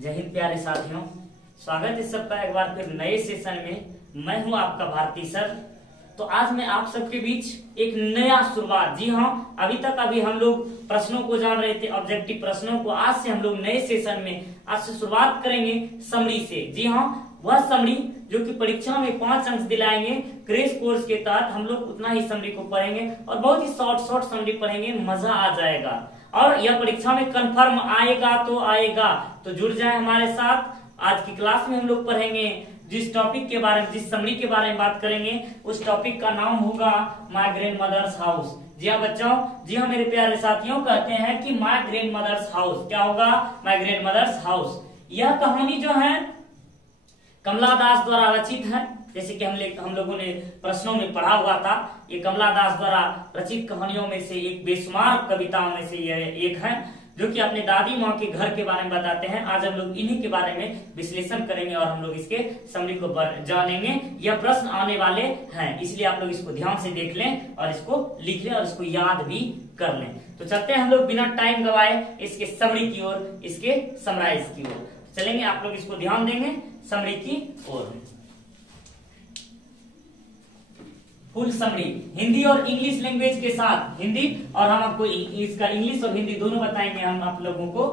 जय हिंद प्यारे साथियों, स्वागत है सबका एक बार फिर नए सेशन में। मैं हूं आपका भारती सर। तो आज मैं आप सबके बीच एक नया शुरुआत, जी हाँ, अभी हम लोग प्रश्नों को जान रहे थे, ऑब्जेक्टिव प्रश्नों को। आज से हम लोग नए सेशन में आज से शुरुआत करेंगे समरी से। जी हाँ, वह समरी जो कि परीक्षा में 5 अंक दिलाएंगे। क्रेश कोर्स के तहत हम लोग उतना ही समरी को पढ़ेंगे और बहुत ही शॉर्ट समरी पढ़ेंगे, मजा आ जाएगा। और यह परीक्षा में कंफर्म आएगा तो आएगा, तो जुड़ जाए हमारे साथ। आज की क्लास में हम लोग पढ़ेंगे जिस टॉपिक के बारे में, जिस समरी के बारे में बात करेंगे, उस टॉपिक का नाम होगा माय ग्रैंड मदर्स हाउस। जी हाँ बच्चों, जी हाँ मेरे प्यारे साथियों, कहते हैं कि माय ग्रैंड मदर्स हाउस। क्या होगा? My grandmother's house. यह कहानी जो है कमला दास द्वारा रचित है। जैसे कि हम लोगों ने प्रश्नों में पढ़ा हुआ था, ये कमला दास द्वारा रचित कहानियों में से एक, बेशुमार कविताओं में से यह एक है, जो कि अपने दादी माँ के घर के बारे में बताते हैं। आज हम लोग इन्हीं के बारे में विश्लेषण करेंगे और हम लोग इसके समरी को जानेंगे। यह प्रश्न आने वाले हैं, इसलिए आप लोग इसको ध्यान से देख लें और इसको लिख लें और इसको याद भी कर लें। तो चलते हैं हम लोग बिना टाइम गवाए इसके समरी की ओर, इसके समराइज की ओर चलेंगे। आप लोग इसको ध्यान देंगे समरी की ओर। फुल समरी हिंदी और इंग्लिश लैंग्वेज के साथ, हिंदी और हम आपको इसका इंग्लिश और हिंदी दोनों बताएंगे हम आप लोगों को।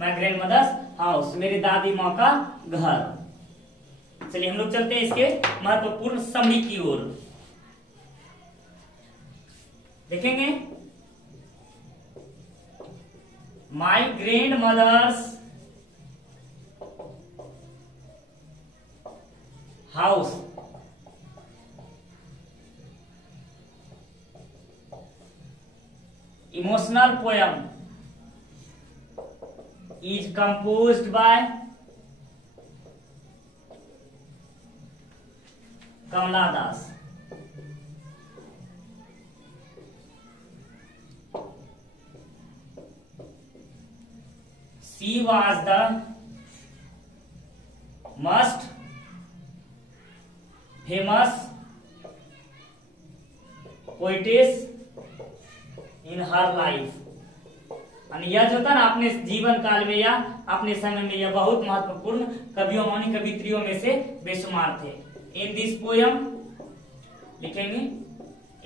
माय ग्रैंड मदर्स हाउस, मेरी दादी माँ का घर। चलिए हम लोग चलते हैं इसके महत्वपूर्ण समरी की ओर। देखेंगे my grandmother's house emotional poem is composed by Kamala Das. She was the most famous poetess in her life. यह जो था ना अपने जीवन काल में या अपने समय में, यह बहुत महत्वपूर्ण कवियों मानी कवित्रियों में से बेशुमार थे। इन दिस पोयम लिखेंगे,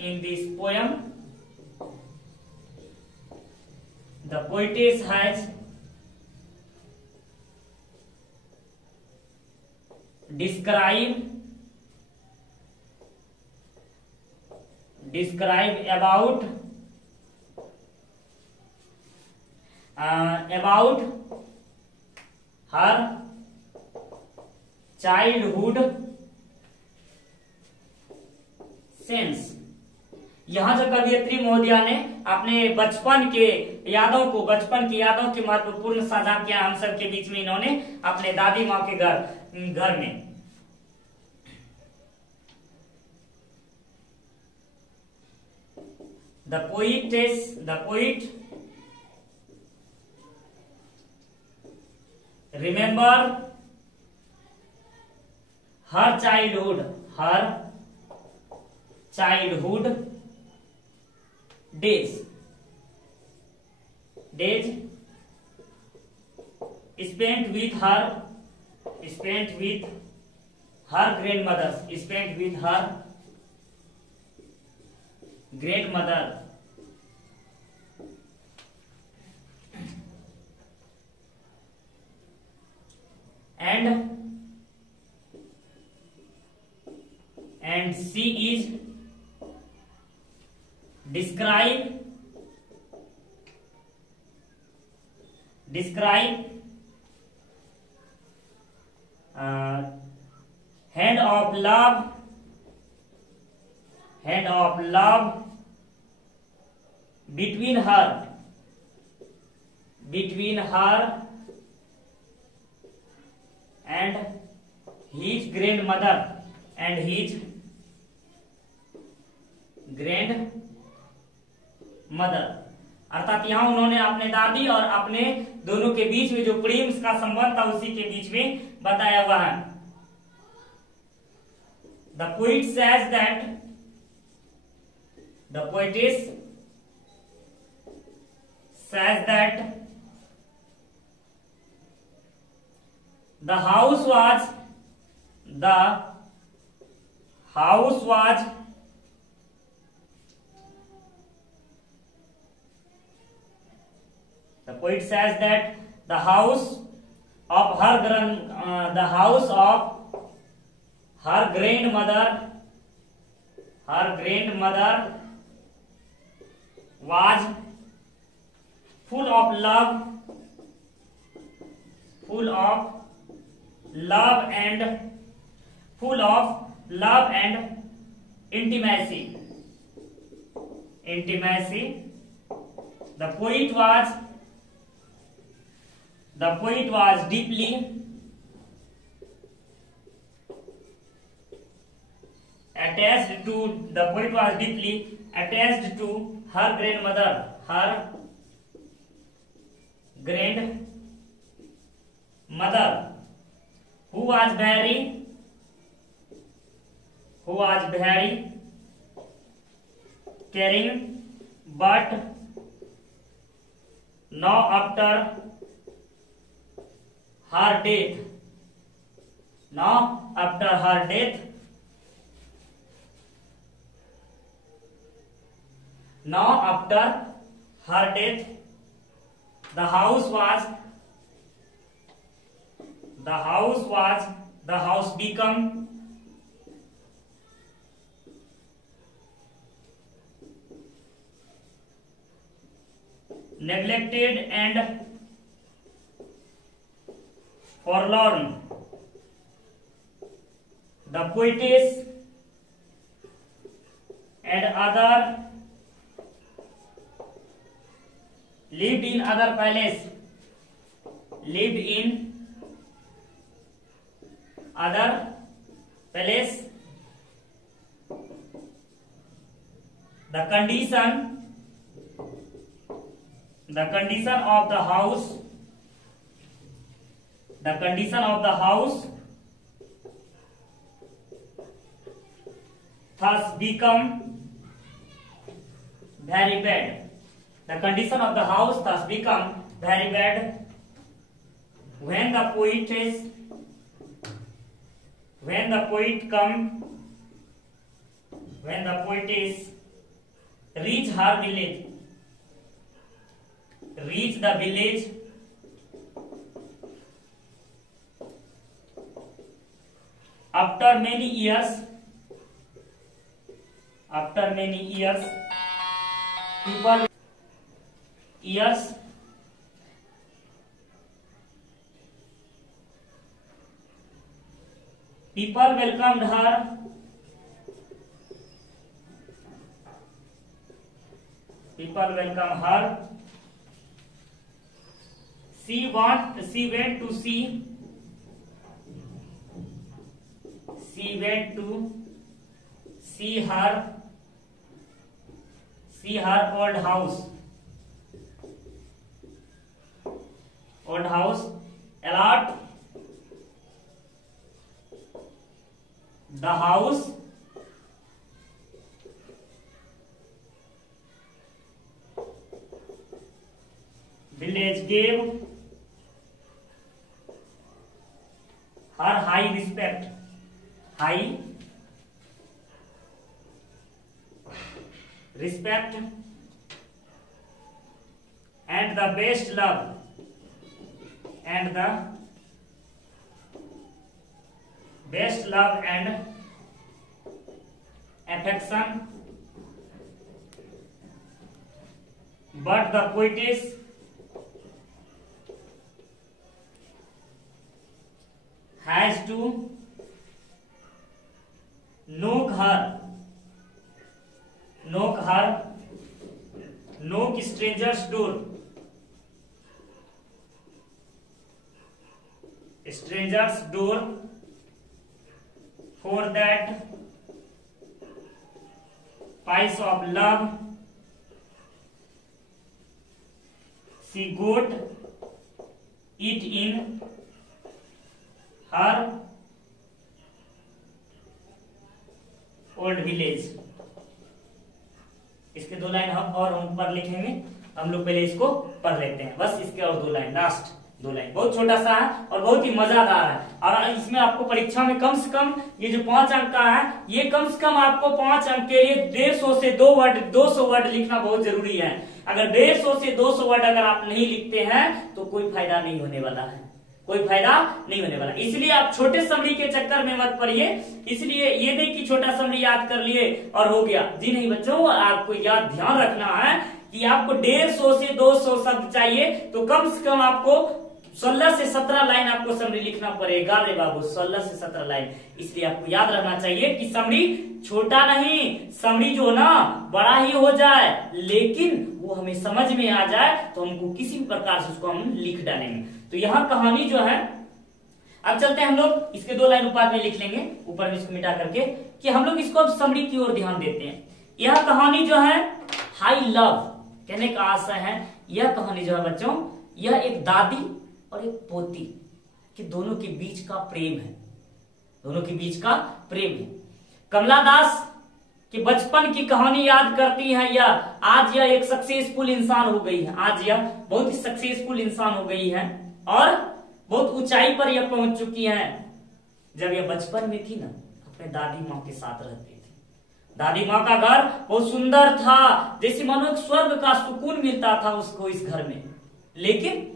in this poem the poetess has describe about her childhood scenes। यहाँ जो कवियत्री महोदया ने अपने बचपन की यादों के महत्वपूर्ण साझा किया हम सब के बीच में, इन्होंने अपने दादी माँ के घर में। The poet remember her childhood days spent with her grandmother and she is describe hand of love between her and his grandmother अर्थात यहाँ उन्होंने अपने दादी और अपने दोनों के बीच में जो प्रेम का संबंध था उसी के बीच में बताया हुआ है। The poet says that the poetess says that The house was the poet says that the house of her grandmother was full of love and intimacy. The poet was deeply attached to her grandmother, who was very caring, but now after her death, the house become neglected and forlorn. The poetess and other lived in other palace. The condition of the house thus become very bad. The condition of the house thus become very bad when the poetess reach the village after many years people welcomed her she went to see her old house a lot. The house village gave her high respect and the best love and affection, but the poetess has to knock stranger's door for that piece of love she got it in her old village. इसके 2 line हम और ऊपर लिखेंगे, हम लोग पहले इसको पढ़ लेते हैं, बस इसके और 2 लाइन लास्ट। 2 लाइन बहुत छोटा सा है और बहुत ही मजेदार है। और इसमें आपको परीक्षा में कम से कम ये जो 5 अंक का है, ये कम से कम आपको 5 अंक के लिए 150 से 200 वर्ड लिखना बहुत जरूरी है। अगर 150 से 200 वर्ड अगर आप नहीं लिखते हैं तो कोई फायदा नहीं होने वाला है, कोई फायदा नहीं होने वाला। इसलिए आप छोटे समरी के चक्कर में मत पड़िए। इसलिए ये नहीं कि छोटा समरी याद कर लिए और हो गया, जी नहीं बच्चों, आपको याद ध्यान रखना है कि आपको 150 से 200 शब्द चाहिए, तो कम से कम आपको 16 से 17 लाइन आपको समरी लिखना पड़ेगा रे बाबू, 16 से 17 लाइन। इसलिए आपको याद रखना चाहिए कि समरी छोटा नहीं, समरी जो ना बड़ा ही हो जाए, लेकिन वो हमें समझ में आ जाए तो हमको किसी भी प्रकार से उसको हम लिख डालेंगे। तो यहाँ कहानी जो है, अब चलते हैं हम लोग इसके 2 लाइन ऊपर में लिख लेंगे, ऊपर में इसको मिटा करके, कि हम लोग इसको अब समरी की ओर ध्यान देते हैं। यह कहानी जो है हाई लव, कहने का आशय है, यह कहानी जो है बच्चों, यह एक दादी और एक पोती के दोनों के बीच का प्रेम है, दोनों के बीच का प्रेम है। कमला दास कि बचपन की कहानी याद करती है या आज यह एक सक्सेसफुल इंसान हो गई है, आज यह बहुत ही सक्सेसफुल इंसान हो गई है और बहुत ऊंचाई पर यह पहुंच चुकी है। जब यह बचपन में थी ना, अपने दादी माँ के साथ रहती थी। दादी माँ का घर बहुत सुंदर था, जैसे मानो एक स्वर्ग का सुकून मिलता था उसको इस घर में। लेकिन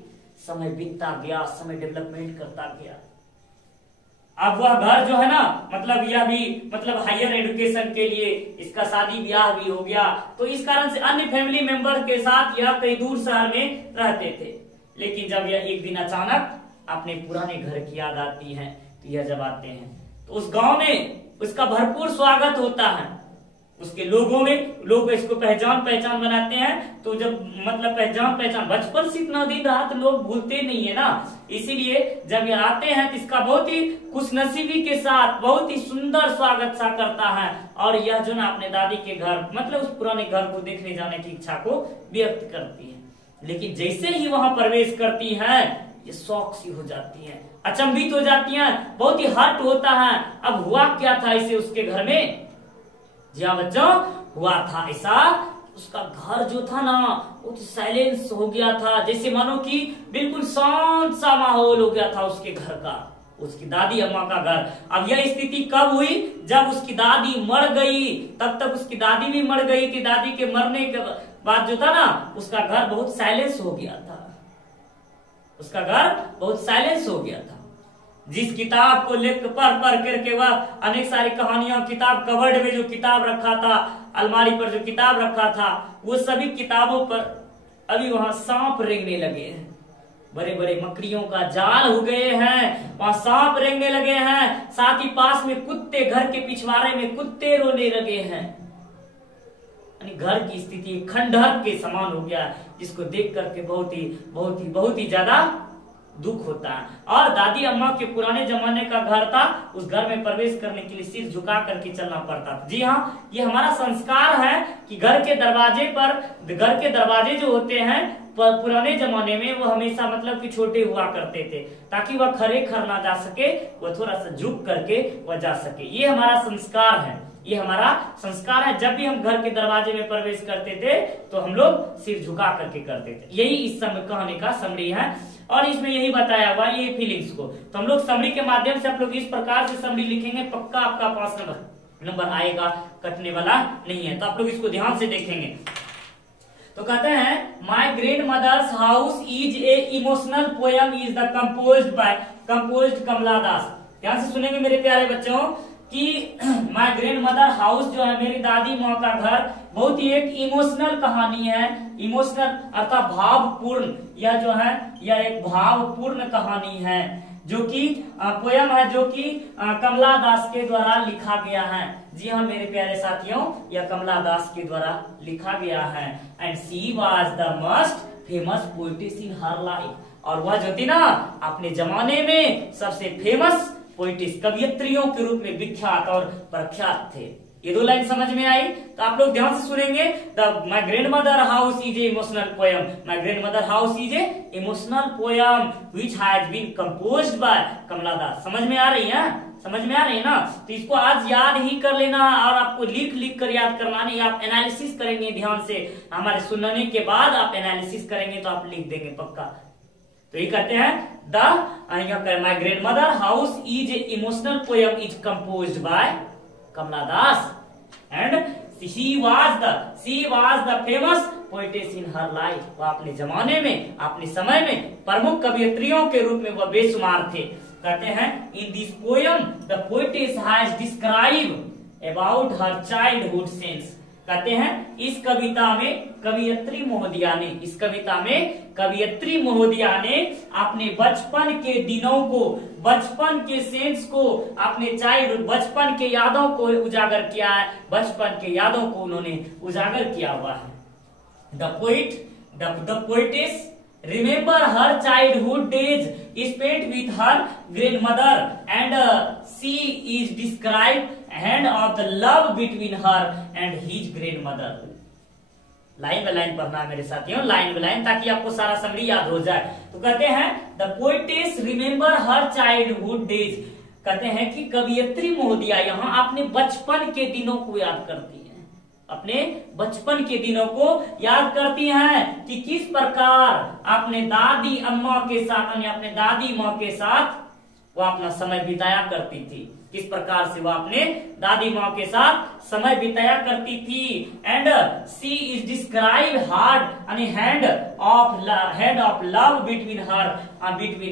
समय बीतता गया, समय डेवलपमेंट करता गया। अब वह घर जो है ना, मतलब यह भी मतलब हायर एजुकेशन के लिए इसका शादी ब्याह भी हो गया, तो इस कारण से अन्य फैमिली मेंबर के साथ यह कई दूर शहर में रहते थे। लेकिन जब यह एक दिन अचानक अपने पुराने घर की याद आती है, तो यह जब आते हैं तो उस गांव में उसका भरपूर स्वागत होता है। उसके लोगों में लोग इसको पहचान बनाते हैं। तो जब मतलब पहचान बचपन से इतना दिन रहा तो लोग भूलते नहीं है ना, इसीलिए जब ये आते हैं तो इसका बहुत ही खुशनसीबी के साथ बहुत ही सुंदर स्वागत सा करता है। और यह जो ना अपने दादी के घर मतलब उस पुराने घर को देखने जाने की इच्छा को व्यक्त करती है। लेकिन जैसे ही वहां प्रवेश करती है, ये शौक सी हो जाती है, अचंभित हो जाती है, बहुत ही हर्ट होता है। अब हुआ क्या था इसे उसके घर में? जी हाँ बच्चों, हुआ था ऐसा, उसका घर जो था ना वो तो साइलेंस हो गया था, जैसे मानो कि बिल्कुल शांत सा माहौल हो गया था उसके घर का, उसकी दादी अम्मा का घर। अब यह स्थिति कब हुई? जब उसकी दादी मर गई। तब तक उसकी दादी भी मर गई थी। दादी के मरने के बाद जो था ना, उसका घर बहुत साइलेंस हो गया था, उसका घर बहुत साइलेंस हो गया था। जिस किताब को लेकर पढ़ करके वह अनेक सारी कहानियां, किताब कबर्ड में जो किताब रखा था, अलमारी पर जो किताब रखा था, वो सभी किताबों पर अभी वहां सांप रेंगने लगे हैं। बड़े बड़े मकड़ियों का जाल हो गए हैं, वहां सांप रेंगने लगे हैं। साथ ही पास में कुत्ते, घर के पिछवाड़े में कुत्ते रोने लगे हैं। घर की स्थिति खंडहर के समान हो गया, जिसको देख करके बहुत ही ज्यादा दुख होता है। और दादी अम्मा के पुराने जमाने का घर था, उस घर में प्रवेश करने के लिए सिर झुका करके चलना पड़ता था। जी हाँ, ये हमारा संस्कार है कि घर के दरवाजे जो होते हैं पुराने जमाने में वो हमेशा मतलब कि छोटे हुआ करते थे, ताकि वह खड़े ना जा सके, वह थोड़ा सा झुक करके वह जा सके। ये हमारा संस्कार है, ये हमारा संस्कार है। जब भी हम घर के दरवाजे में प्रवेश करते थे तो हम लोग सिर झुका करके करते थे। यही इस कहानी का समरी है और इसमें यही बताया हुआ ये फीलिंग्स को। तो हम लोग समरी के माध्यम से आप लोग इस प्रकार से समरी लिखेंगे, पक्का आपका पास नंबर आएगा, कटने वाला नहीं है। तो आप लोग इसको ध्यान से देखेंगे। तो कहते हैं my grandmother's house is a emotional poem is the composed Kamala Das. ध्यान से सुनेंगे मेरे प्यारे बच्चों कि माई ग्रैंड मदर हाउस जो है, मेरी दादी माँ का घर, बहुत ही एक इमोशनल कहानी है। इमोशनल अर्थात भावपूर्ण, यह जो है यह एक भावपूर्ण कहानी है, जो कि पोयम है, जो कि कमला दास के द्वारा लिखा गया है। जी हाँ मेरे प्यारे साथियों, यह कमला दास के द्वारा लिखा गया है। And she was the most famous poet's in her life. और वह जो थी ना अपने जमाने में सबसे फेमस पोइटिस, कवियत्रियों के रूप में विख्यात और प्रख्यात थे। ये 2 लाइन समझ में आई? तो आप लोग ध्यान से सुनेंगे। My grandmother house is a emotional poem, my grandmother house is a emotional poem which has been composed by Kamala Das. समझ में आ रही है? समझ में आ रही है ना? तो इसको आज याद ही कर लेना और आपको लिख कर याद करना नहीं। आप एनालिसिस करेंगे ध्यान से, हमारे सुनने के बाद आप एनालिसिस करेंगे तो आप लिख देंगे पक्का। तो ये कहते हैं my grandmother house is a emotional poem is composed by Kamala Das and she was the famous poetess in her life. वो अपने जमाने में, अपने समय में प्रमुख कवियत्रियों के रूप में वह बेशुमार थे। कहते हैं in this poem the poetess has describe about her childhood sense. कहते हैं इस कविता में कवियत्री महोदया ने अपने बचपन के दिनों को, बचपन के सेंस को, अपने चाइल्डहुड बचपन के यादों को उजागर किया है, बचपन के यादों को उन्होंने उजागर किया हुआ है। The poetess remember her childhood days spent with her grandmother and she is described hand of the love between her and his grandmother। Line by line पढ़ना है मेरे साथियों, लाइन बाय लाइन, ताकि आपको सारा समरी याद हो जाए। तो कहते हैं the poetess remember her childhood days. कहते हैं कि कवियत्री महोदया यहाँ अपने बचपन के दिनों को याद करती है, अपने बचपन के दिनों को याद करती हैं कि किस प्रकार अपने दादी अम्मा के साथ, अपने दादी माँ के साथ वो अपना समय बिताया करती थी, किस प्रकार से वह अपने दादी माँ के साथ समय बिताया करती थी। And she is describe hard hand of love between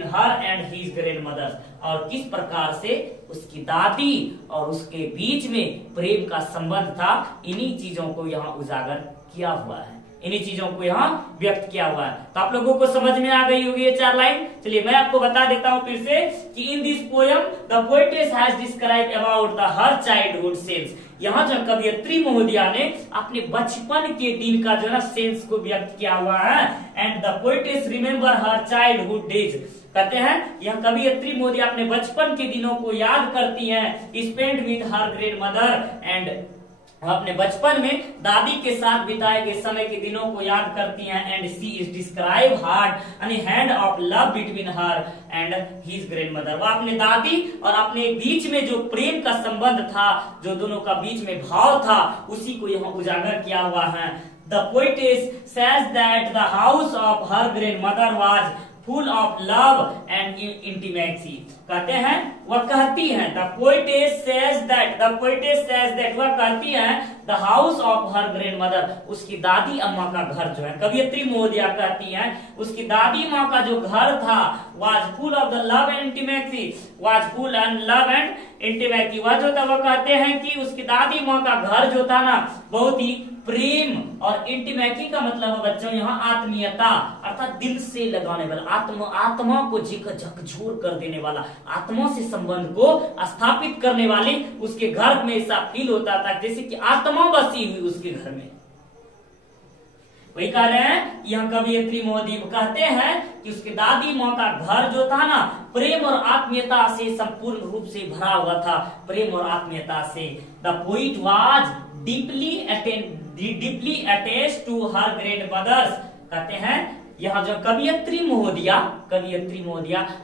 her and his grand mother. और किस प्रकार से उसकी दादी और उसके बीच में प्रेम का संबंध था, इन्हीं चीजों को यहाँ उजागर किया हुआ है, इन्हीं चीजों को यहाँ व्यक्त किया हुआ है। तो आप लोगों को समझ में आ गई होगी ये 4 लाइन। चलिए मैं आपको बता देता हूँ फिर से कि in this poem the poetess has describe about the her childhood sense. यहाँ जो कवियत्री महोदया ने अपने बचपन के दिन का जो है सेंस को व्यक्त किया हुआ है। And the poetess remember her childhood days. कहते हैं यह कवियत्री महोदया अपने बचपन के दिनों को याद करती हैं, spend with her grand mother and अपने बचपन में दादी के साथ बिताए गए समय के दिनों को याद करती हैं। And she is describe hard hand of love between her and his grand mother. वह अपने दादी और अपने बीच में जो प्रेम का संबंध था, जो दोनों का बीच में भाव था, उसी को यहाँ उजागर किया हुआ है। The poetess says that the house of her grand mother was full of love and intimacy. कहते हैं वह कहती हैं द पोएटेस सेज दैट वह कहती हैं the house of her grand mother, उसकी दादी अम्मा का घर जो है, कवियत्री महोदया कहती हैं उसकी दादी माँ का जो घर था was full of the love and intimacy, वह जो था, वह कहते हैं कि उसकी दादी माँ का घर जो था ना बहुत ही प्रेम, और इंटीमेसी का मतलब है बच्चों यहाँ आत्मीयता, अर्थात दिल से लगाने वाला, आत्मा को झकझोर कर देने वाला, आत्मा से संबंध को स्थापित करने वाली उसके घर में ऐसा फील होता था जैसे कि आत्मा बसी हुई उसके घर में। वही कह रहे हैं यह कवियत्री महोदय कहते हैं कि उसके दादी माँ का घर जो था ना प्रेम और आत्मीयता से संपूर्ण रूप से भरा हुआ था, प्रेम और आत्मीयता से। The poet was deeply attached to her grandmothers. कहते हैं यहाँ जो कवियत्री महोदया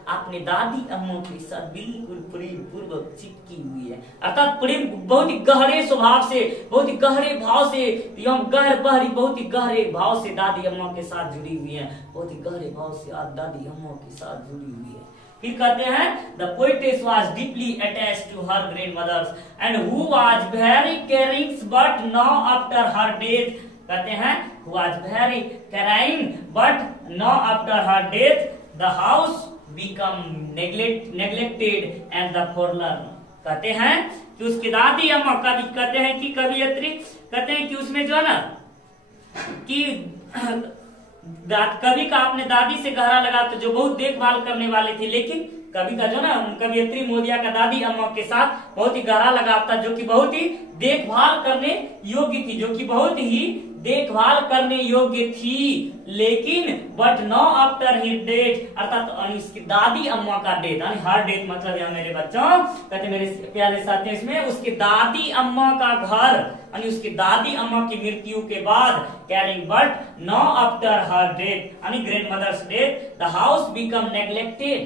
अपने दादी अम्मा के साथ बिल्कुल प्रेम पूर्वक चिपकी हुई है, अर्थात प्रेम बहुत ही गहरे स्वभाव से, बहुत ही गहरे भाव से, बहुत ही गहरे भाव से दादी अम्मा के साथ जुड़ी हुई है, बहुत ही गहरे भाव से दादी अम्मा के साथ जुड़ी हुई है। फिर कहते हैं the poetess was deeply attached to her grandmothers and who was very caring but now after her death. कहते हैं was very caring but now after her death the house become neglected and the forlorn। कहते हैं कि उसकी दादी अम्मा कहते हैं कि कवियत्री कहते हैं कि उसमें जो है ना कि कवि का अपने दादी से गहरा लगा तो जो बहुत देखभाल करने वाले थे, लेकिन कवि का जो ना कवियत्री महोदया का दादी अम्मा के साथ बहुत ही गहरा लगाव था, जो कि बहुत ही देखभाल करने योग्य थी, देखभाल करने योग्य थी, लेकिन but now after his death, अर्थात इसकी दादी अम्मा का डेथ, यानी हर डेथ मतलब यहाँ मेरे बच्चों कहते मेरे प्यारे साथी इसमें उसकी दादी अम्मा का घर, यानी उसकी दादी अम्मा की मृत्यु के बाद caring but now after her death यानी grandmother's death the house become neglected.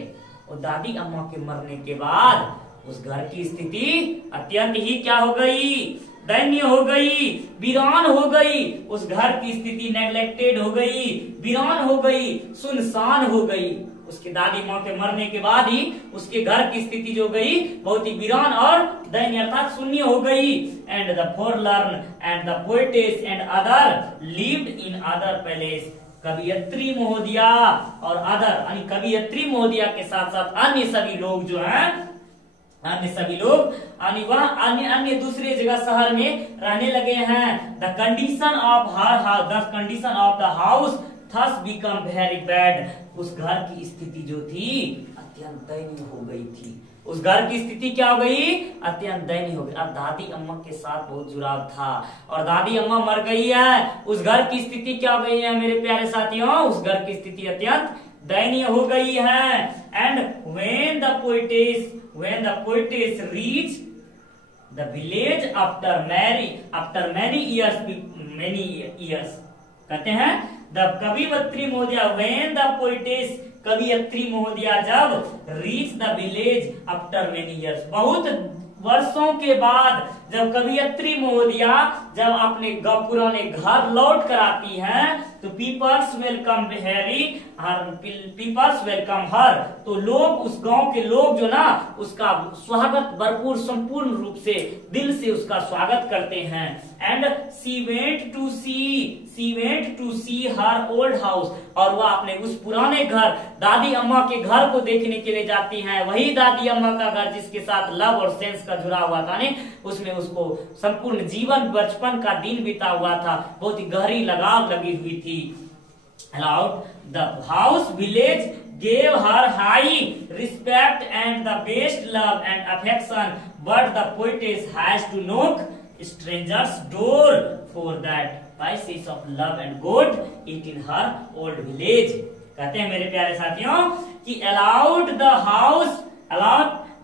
और दादी अम्मा के मरने के बाद उस घर की स्थिति अत्यंत ही क्या हो गई, दैन्य हो गई, वीरान हो गई, उस घर की स्थिति नेग्लेक्टेड हो गई, वीरान हो गई, सुनसान हो गई। उसकी दादी माँ के मरने के बाद ही उसके घर की स्थिति जो गई बहुत ही वीरान और दैन्य अर्थात शून्य हो गई। And the forlorn and the poetess and other lived in other palace. कवियत्री महोदया और अदर यानी कवियत्री महोदया के साथ साथ अन्य सभी लोग जो हैं, अन्य सभी लोग वह अन्य दूसरे जगह शहर में रहने लगे हैं। The condition of her house, the condition of the house thus become very bad. उस घर की स्थिति जो थी अत्यंत दयनीय हो गई थी। उस घर की स्थिति क्या हो गई? अत्यंत दयनीय हो गई। अब दादी अम्मा के साथ बहुत जुड़ाव था और दादी अम्मा मर गई है, उस घर की स्थिति क्या हो गई है मेरे प्यारे साथियों? उस घर की स्थिति अत्यंत दयनीय हो गई है। And when the poetess reached the village after many years, कहते हैं द कवियत्री महोदया when the poetess, कवियत्री महोदया जब reach the village after many years, बहुत वर्षों के बाद जब कवियत्री महोदया जब अपने पुराने घर लौट कर आती हैं तो पीपल्स वेलकम हर, तो लोग उस गांव के लोग जो ना उसका स्वागत भरपूर संपूर्ण रूप से दिल से उसका स्वागत करते हैं। And she went to see her old house, और वह अपने उस पुराने घर दादी अम्मा के घर को देखने के लिए जाती हैं। वही दादी अम्मा का घर जिसके साथ लव और सेंस का जुड़ा हुआ था ने, उसमें उसको संपूर्ण जीवन बचपन का दिन बीता हुआ था, बहुत ही गहरी लगाव लगी हुई थी। Allowed the house village gave her high respect and the best love and affection, but the poetess has to knock strangers' door for that spices of love and got it in her old village। कहते हैं मेरे प्यारे साथियों कि allowed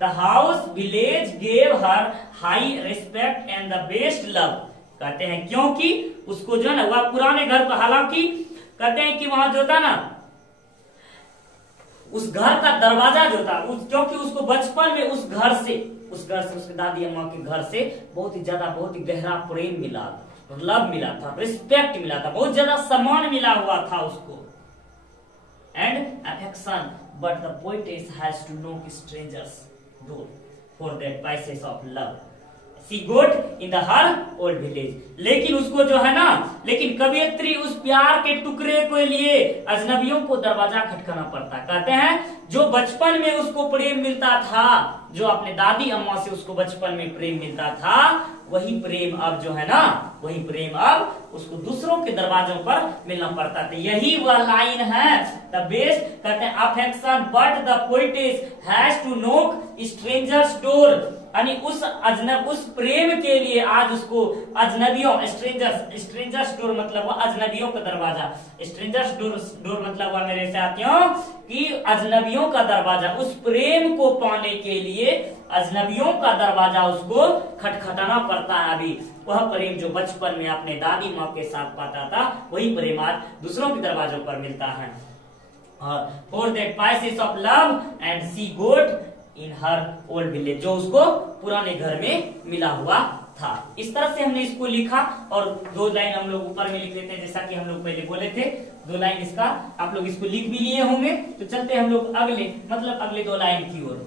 the house village gave her high respect and the best love। कहते हैं क्योंकि उसको जो है ना वह पुराने घर को, हालांकि कहते हैं कि वहां जो था ना उस घर का दरवाजा जो था क्योंकि उसको बचपन में उस घर से उसके दादी अम्मा के घर से बहुत ही गहरा प्रेम मिला, लव मिला था, रिस्पेक्ट मिला था, बहुत ज्यादा सम्मान मिला हुआ था उसको। And affection, but the poetess has to knock strangers door for that spices of love she got in the her old village. लेकिन उसको जो है ना, लेकिन कवियत्री उस प्यार के टुकड़े के लिए अजनबियों को दरवाजा खटकाना पड़ता। कहते हैं जो बचपन में उसको प्रेम मिलता था, जो अपने दादी अम्मा से उसको बचपन में प्रेम मिलता था, वही प्रेम अब जो है ना, वही प्रेम अब उसको दूसरों के दरवाजों पर मिलना पड़ता था। यही वह लाइन है द बेस्ट, कहते हैं affection but the poetess has to knock strangers door, यानी उस प्रेम के लिए आज उसको अजनबियों, स्ट्रेंजर्स डोर मतलब वह अजनबियों का दरवाजा, स्ट्रेंजर्स डोर मतलब वह मेरे साथियों कि अजनबियों का दरवाजा, उस प्रेम को पाने के लिए अजनबियों का दरवाजा उसको खटखटाना पड़ता है। अभी वह प्रेम जो बचपन में अपने दादी माँ के साथ पाता था, वही प्रेम आज दूसरों के दरवाजों पर मिलता है। और for that spices of love and she got in her old village, जो उसको पुराने घर में मिला हुआ था। इस तरह से हमने इसको लिखा और 2 लाइन हम लोग ऊपर में लिख लेते हैं, जैसा कि हम लोग पहले बोले थे। 2 लाइन इसका आप लोग इसको लिख भी लिए होंगे। तो चलते हम लोग अगले 2 लाइन की ओर।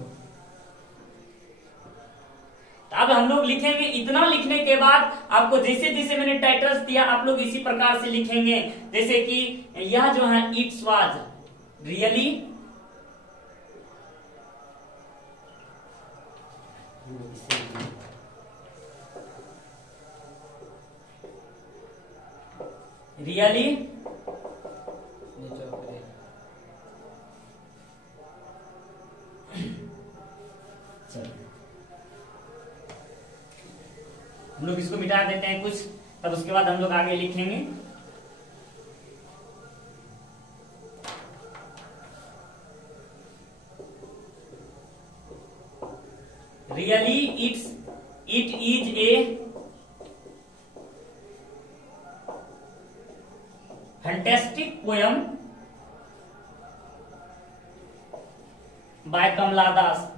अब हम लोग लिखेंगे, इतना लिखने के बाद आपको जैसे जैसे मैंने टाइटल्स दिया आप लोग इसी प्रकार से लिखेंगे। जैसे कि यह जो है इट्स वाज रियली हम लोग इसको मिटा देते हैं कुछ, तब उसके बाद हम लोग आगे लिखेंगे। Really it is a fantastic poem by Kamala Das.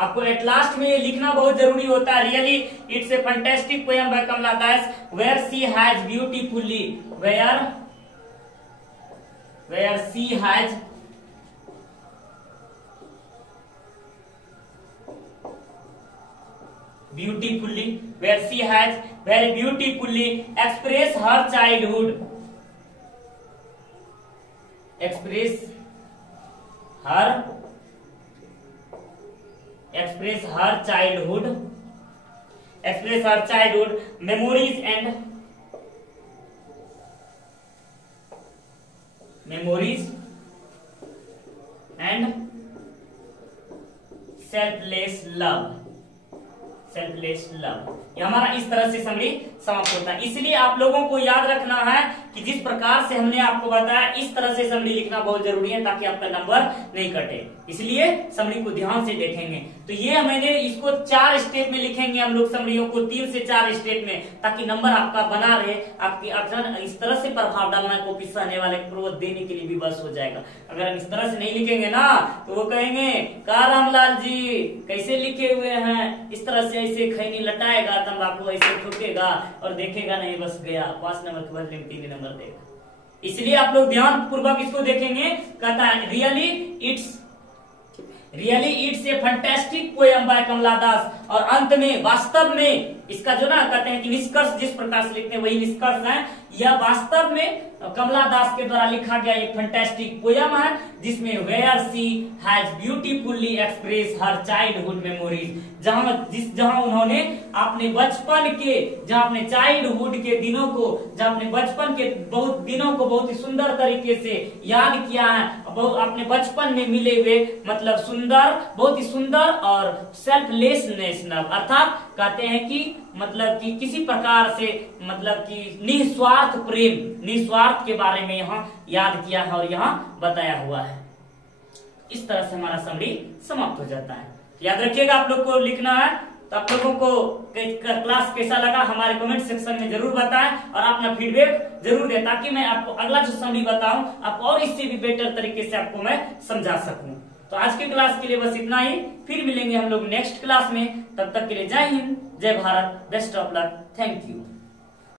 आपको एट लास्ट में ये लिखना बहुत जरूरी होता है। Really it's a fantastic poem by Kamala Das where she has beautifully where she has beautifully where she has very beautifully express her childhood memories and selfless love। ये हमारा इस तरह से समरी समाप्त होता है। इसलिए आप लोगों को याद रखना है कि जिस प्रकार से हमने आपको बताया इस तरह से समरी लिखना बहुत जरूरी है ताकि आपका नंबर नहीं कटे। इसलिए समरी को ध्यान से देखेंगे। तो ये मैंने इसको 4 स्टेप में लिखेंगे हम लोग समरियों को, 3 से 4 स्टेप में, ताकि नंबर आपका बना रहे। आपकी अक्षर इस तरह से प्रभाव डालना है कॉपी सहने वाले को देने के लिए भी बस हो जाएगा। अगर हम इस तरह से नहीं लिखेंगे ना तो वो कहेंगे का रामलाल जी कैसे लिखे हुए हैं, इस तरह से ऐसे खैनी लटाएगा तंबाकू ऐसे ठोकेगा और देखेगा नहीं बस गया 5 नंबर के बदले में 3 नंबर देगा। इसलिए आप लोग ध्यान पूर्वक इसको देखेंगे। कहता है really it's a fantastic poem by Kamala Das, और अंत में वास्तव में इसका जो ना कहते हैं कि निष्कर्ष जिस प्रकार से लिखते हैं वही निष्कर्ष है। यह वास्तव में कमला दास के द्वारा लिखा गया एक फैंटास्टिक पोएम है जिसमें where she has beautifully express her childhood memories, जहां उन्होंने अपने बचपन के अपने चाइल्डहुड के दिनों को, जहां अपने बचपन के बहुत ही सुंदर तरीके से याद किया है। अपने बचपन में मिले हुए मतलब बहुत ही सुंदर और सेल्फलेसनेस, अर्थात कहते हैं कि मतलब कि किसी प्रकार से मतलब कि निस्वार्थ प्रेम, निस्वार्थ के बारे में यहाँ याद किया है और यहाँ बताया हुआ है। इस तरह से हमारा समरी समाप्त हो जाता है। याद रखिएगा आप लोग को लिखना है। तो आप लोगों को क्लास कैसा लगा हमारे कमेंट सेक्शन में जरूर बताएं और अपना फीडबैक जरूर दें ताकि मैं आपको अगला जो समरी बताऊं आपको और इससे भी बेटर तरीके से आपको मैं समझा सकूं। तो आज के क्लास के लिए बस इतना ही, फिर मिलेंगे हम लोग नेक्स्ट क्लास में। तब तक के लिए जय हिंद, जय Bharat, best of luck, thank you.